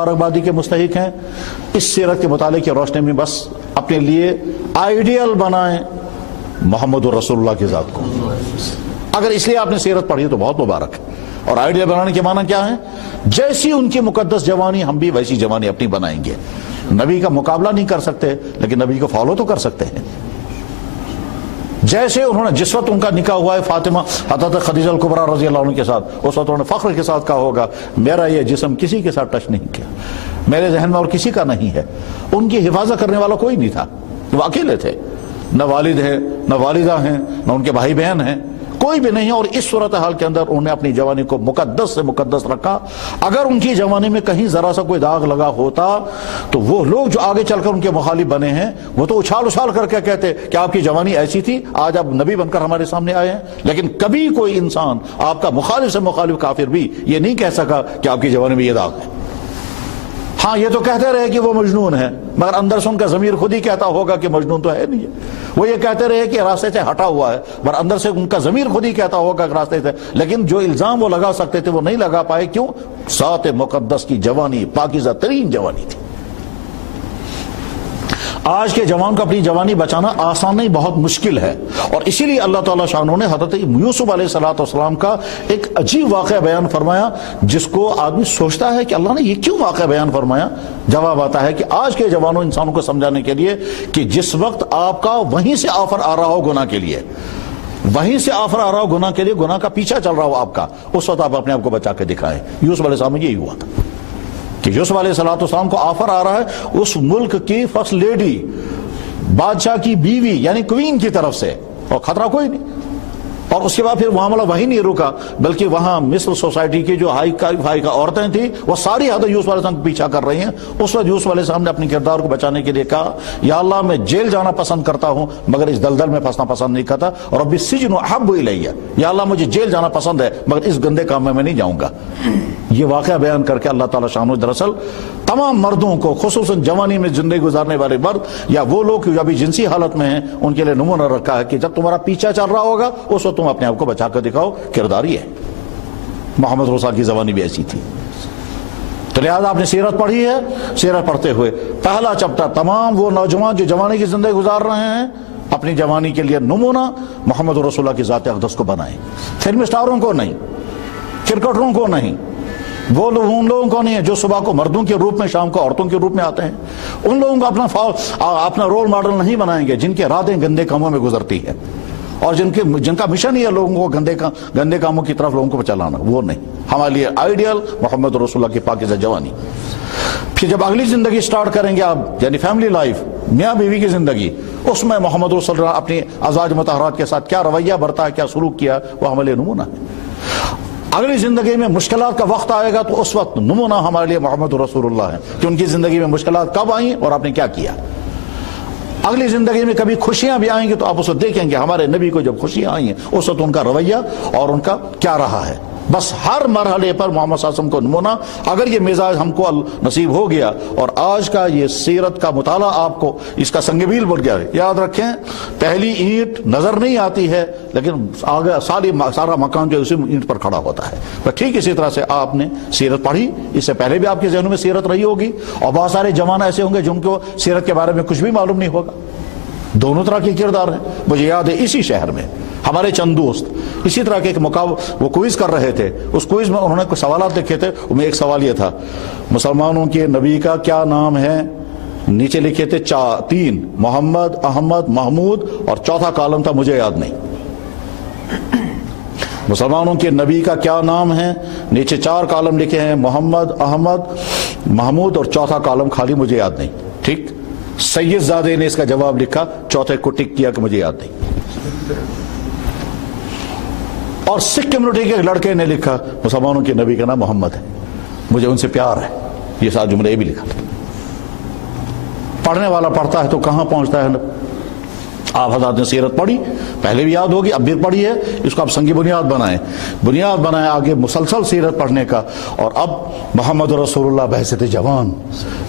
मुबारकबादी के मुस्तहिक हैं। इस सीरत के मुताले की रोशनी में बस अपने लिए आइडियल बनाएं मोहम्मद रसूलुल्लाह की ज़ात को। अगर इसलिए आपने सीरत पढ़ी तो बहुत मुबारक है। और आइडियल बनाने के माना क्या है? जैसी उनकी मुकद्दस जवानी हम भी वैसी जवानी अपनी बनाएंगे। नबी का मुकाबला नहीं कर सकते लेकिन नबी को फॉलो तो कर सकते हैं। जैसे उन्होंने जिस वक्त उनका निकाह हुआ है फातिमा हज़रत खदीजा कुबरा रज़ी अल्लाह अन्हा के साथ, उस वक्त उन्होंने फख्र के साथ कहा होगा मेरा ये जिस्म किसी के साथ टच नहीं किया, मेरे जहन में और किसी का नहीं है। उनकी हिफाजत करने वाला कोई नहीं था, वो अकेले थे। न वालिद है, न वालिदा हैं, न उनके भाई बहन हैं, कोई भी नहीं। और इस सूरत हाल के अंदर उन्होंने अपनी जवानी को मुकद्दस से मुकद्दस रखा। अगर उनकी जवानी में कहीं जरा सा कोई दाग लगा होता तो वो लोग जो आगे चलकर उनके मुखालिफ बने हैं वो तो उछाल उछाल करके कहते कि आपकी जवानी ऐसी थी, आज आप नबी बनकर हमारे सामने आए हैं। लेकिन कभी कोई इंसान आपका मुखालिफ से मुखालिफ काफिर भी ये नहीं कह सका कि आपकी जवानी में ये दाग है। हाँ, ये तो कहते रहे कि वो मजनून है, मगर अंदर से उनका ज़मीर खुद ही कहता होगा कि मजनून तो है नहीं है। वो ये कहते रहे कि रास्ते से हटा हुआ है, मगर अंदर से उनका ज़मीर खुद ही कहता होगा कि रास्ते से। लेकिन जो इल्ज़ाम वो लगा सकते थे वो नहीं लगा पाए। क्यों? सात मुक़द्दस की जवानी पाकीज़ा तरीन जवानी थी। आज के जवान को अपनी जवानी बचाना आसान नहीं, बहुत मुश्किल है। और इसीलिए अल्लाह ताला शान ने हज़रत यूसुफ अलैहिस्सलाम का एक अजीब वाक़या बयान फरमाया, जिसको आदमी सोचता है कि अल्लाह ने ये क्यों वाक़या बयान फरमाया। जवाब आता है कि आज के जवानों इंसानों को समझाने के लिए कि जिस वक्त आपका वहीं से ऑफर आ रहा हो गुनाह के लिए, वहीं से ऑफर आ रहा हो गुनाह के लिए, गुनाह का पीछा चल रहा हो आपका, उस वक्त आप अपने आप को बचा के दिखाएं। यूसुफ अलैहिस्सलाम में यही हुआ था कि यूसुफ अलैहिस्सलाम को ऑफर आ रहा है उस मुल्क की फर्स्ट लेडी, बादशाह की बीवी यानी क्वीन की तरफ से, और खतरा कोई नहीं। और उसके बाद फिर मामला वहीं नहीं रुका, बल्कि वहां मिस्र सोसाइटी की जो हाई का औरतें थी वो सारी हद यूसुफ अलैहिस्सलाम को पीछा कर रही हैं। उस वक्त यूसुफ अलैहिस्सलाम ने अपने किरदार को बचाने के लिए कहा, या अल्लाह मैं जेल जाना पसंद करता हूं मगर इस दलदल में फंसना पसंद नहीं करता, और अभी सिजनु अहब्बु इलैया, या अल्लाह मुझे जेल जाना पसंद है मगर इस गंदे काम में मैं नहीं जाऊंगा। ये वाक़या बयान करके अल्लाह ताला शान दरअसल तमाम मर्दों को, खुसूसन जवानी में जिंदगी गुजारने वाले मर्द या वो लोग जो अभी जिनसी हालत में हैं, उनके लिए नमूना रखा है कि जब तुम्हारा पीछा चल रहा होगा उस वक्त तुम अपने आप को बचा कर दिखाओ। किरदार ही है। मोहम्मद रसूल की जवानी भी ऐसी थी। तो लिहाजा आपने सीरत पढ़ी है, सीरत पढ़ते हुए पहला चैप्टर तमाम वो नौजवान जो जवानी की जिंदगी गुजार रहे हैं अपनी जवानी के लिए नमूना मोहम्मद रसूलुल्लाह की ज़ात अक़दस को बनाएं। फिल्म स्टारों को नहीं, क्रिकेटरों को नहीं, वो लोग उन लोगों को नहीं है जो सुबह को मर्दों के रूप में शाम को औरतों के रूप में आते हैं। उन लोगों को अपना रोल मॉडल नहीं बनाएंगे जिनके रातें गंदे कामों में गुजरती है और जिनका मिशन ही है लोगों को गंदे कामों की तरफ लोगों को चलाना। वो नहीं, हमारे लिए आइडियल मोहम्मद रसूलुल्लाह की पाकीज़ा जवानी। फिर जब अगली जिंदगी स्टार्ट करेंगे आप, यानी फैमिली लाइफ, मियाँ बीवी की जिंदगी, उसमें मोहम्मद रसूलुल्लाह अपनी अज़वाज मुतहहरात के साथ क्या रवैया बरता है, क्या सलूक किया, वो हमारे लिए नमूना है। अगली जिंदगी में मुश्किलात का वक्त आएगा तो उस वक्त नमूना हमारे लिए मोहम्मद रसूलुल्लाह है कि उनकी जिंदगी में मुश्किलात कब आई और आपने क्या किया। अगली जिंदगी में कभी खुशियां भी आएंगी तो आप उसको देखेंगे हमारे नबी को जब खुशियां आई हैं उस वक्त उनका रवैया और उनका क्या रहा है। बस हर मरहले पर मोहम्मद सल्लल्लाहु अलैहि वसल्लम को नमूना। अगर ये मिजाज हमको नसीब हो गया और आज का ये सीरत का मुताला आपको इसका संगमील बढ़ गया है, याद रखें पहली ईंट नजर नहीं आती है लेकिन आगे सारा मकान जो उसी ईंट पर खड़ा होता है। तो ठीक इसी तरह से आपने सीरत पढ़ी, इससे पहले भी आपके ज़हनों में सीरत रही होगी और बहुत सारे जवान ऐसे होंगे जिनको सीरत के बारे में कुछ भी मालूम नहीं होगा। दोनों तरह के किरदार हैं। मुझे याद है इसी शहर में हमारे चंद दोस्त इसी तरह के एक वो क्विज कर रहे थे। उस क्विज में उन्होंने कुछ सवाल लिखे थे, उनमें एक सवाल ये था, मुसलमानों के नबी का क्या नाम है। नीचे लिखे थे 3, मोहम्मद, अहमद, महमूद, और चौथा कॉलम था मुझे याद नहीं। मुसलमानों के नबी का क्या नाम है, नीचे 4 कॉलम लिखे हैं, मोहम्मद, अहमद, महमूद, और चौथा कॉलम खाली मुझे याद नहीं। ठीक, सैयद ज़ादे ने इसका जवाब लिखा, चौथे को टिक किया कि मुझे याद नहीं। और सिख कम्युनिटी के एक लड़के ने लिखा मुसलमानों के नबी का नाम मोहम्मद है, मुझे उनसे प्यार है। ये सारा जुमला ये भी लिखा था। पढ़ने वाला पढ़ता है तो कहां पहुंचता है آپ حضرات نے سیرت پڑھی، پہلے بھی یاد ہوگی، اب بھی پڑھی ہے، اس کو آپ سنگی بنیاد بنائیں آگے مسلسل سیرت پڑھنے کا۔ اور اب محمد رسول اللہ بحیثیت جوان،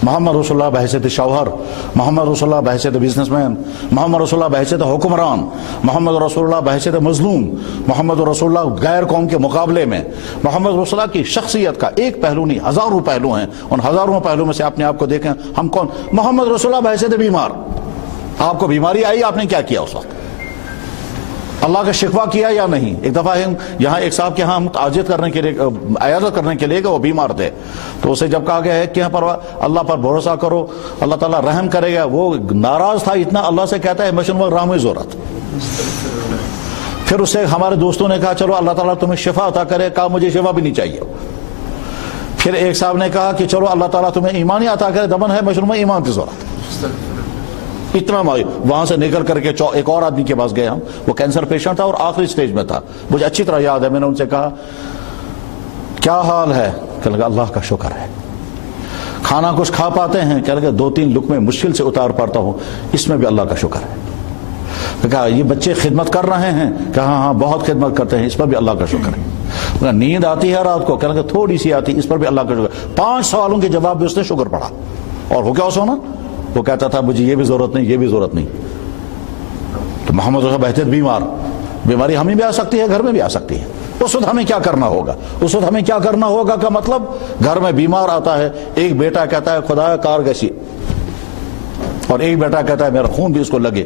محمد رسول اللہ بحیثیت شوہر، محمد رسول اللہ بحیثیت بزنس مین، محمد رسول اللہ بحیثیت حکمران، محمد رسول اللہ بحیثیت مظلوم، محمد رسول اللہ غیر قوم کے مقابلے میں، محمد رسول اللہ کی شخصیت کا ایک پہلو نہیں، ہزاروں پہلو ہیں، ان ہزاروں پہلو میں سے اپنے آپ کو دیکھیں ہم کون۔ محمد رسول اللہ بحیثیت بیمار، آپ کو بیماری آئی، آپ نے کیا کیا اس وقت؟ اللہ کا شکوہ کیا یا نہیں؟ ایک دفعہ یہاں ایک صاحب کے ہاں عیادت کرنے کے لیے کہ وہ بیمار تھے، تو اسے جب کہا گیا ہے کہ اللہ پر بھروسہ کرو، اللہ تعالیٰ رحم کرے گا، وہ ناراض تھا اتنا، اللہ سے کہتا ہے مشن رام ضرورت۔ پھر اس سے ہمارے دوستوں نے کہا چلو اللہ تعالیٰ تمہیں شفا عطا کرے، کہا مجھے شفا بھی نہیں چاہیے۔ پھر ایک صاحب نے کہا کہ چلو اللہ تعالیٰ تمہیں ایمان ہی عطا کرے، دمن ہے مشن میں ایمان کی ضرورت۔ اتنا وہاں سے نکل کر کے ایک اور آدمی کے پاس گئے ہم، وہ کینسر پیشنٹ تھا اور آخری سٹیج میں تھا، مجھے اچھی طرح یاد ہے، میں نے ان سے کہا کیا حال ہے؟ کہنے لگا اللہ کا شکر ہے۔ کھانا کچھ کھا پاتے ہیں؟ کہنے لگا 2-3 لقمے مشکل سے اتار پاتا ہوں، اس میں بھی اللہ کا شکر ہے۔ کہا یہ بچے خدمت کر رہے ہیں؟ کہا ہاں بہت خدمت کرتے ہیں، اس پر بھی اللہ کا شکر ہے۔ نیند آتی ہے رات کو؟ کہنے لگا تھوڑی سی آتی، اس پر بھی اللہ کا شکر۔ 5 سوالوں کے جواب بھی اس نے شکر پڑھا۔ اور وہ کیا سونا؟ وہ کہتا تھا مجھے یہ بھی ضرورت نہیں، یہ بھی ضرورت نہیں۔ تو محمد رسول اللہ بہتر بیمار، بیماری ہمیں بھی آ سکتی ہے، گھر میں بھی آ سکتی ہے، اس وقت ہمیں کیا کرنا ہوگا؟ اس وقت ہمیں کیا کرنا ہوگا کا مطلب گھر میں بیمار آتا ہے، ایک بیٹا کہتا ہے خدایا کار گیسی، اور ایک بیٹا کہتا ہے میرا خون بھی اس کو لگے،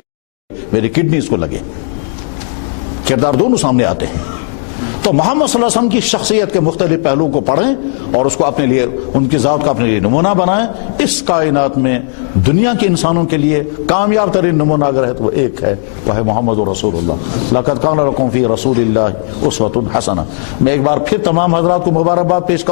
میری کڈنی اس کو لگے، کردار دونوں سامنے آتے ہیں۔ تو محمد صلی اللہ علیہ وسلم کی شخصیت کے مختلف پہلوؤں کو پڑھیں اور اس کو اپنے لیے، ان کی ذات کا اپنے لیے نمونہ بنائیں۔ اس کائنات میں دنیا کے انسانوں کے لیے کامیاب ترین نمونہ اگر ہے تو وہ ایک ہے، وہ ہے محمد رسول اللہ۔ لقد کان لکم فی رسول اللہ اسوۃ حسنہ۔ میں ایک بار پھر تمام حضرات کو مبارکباد پیش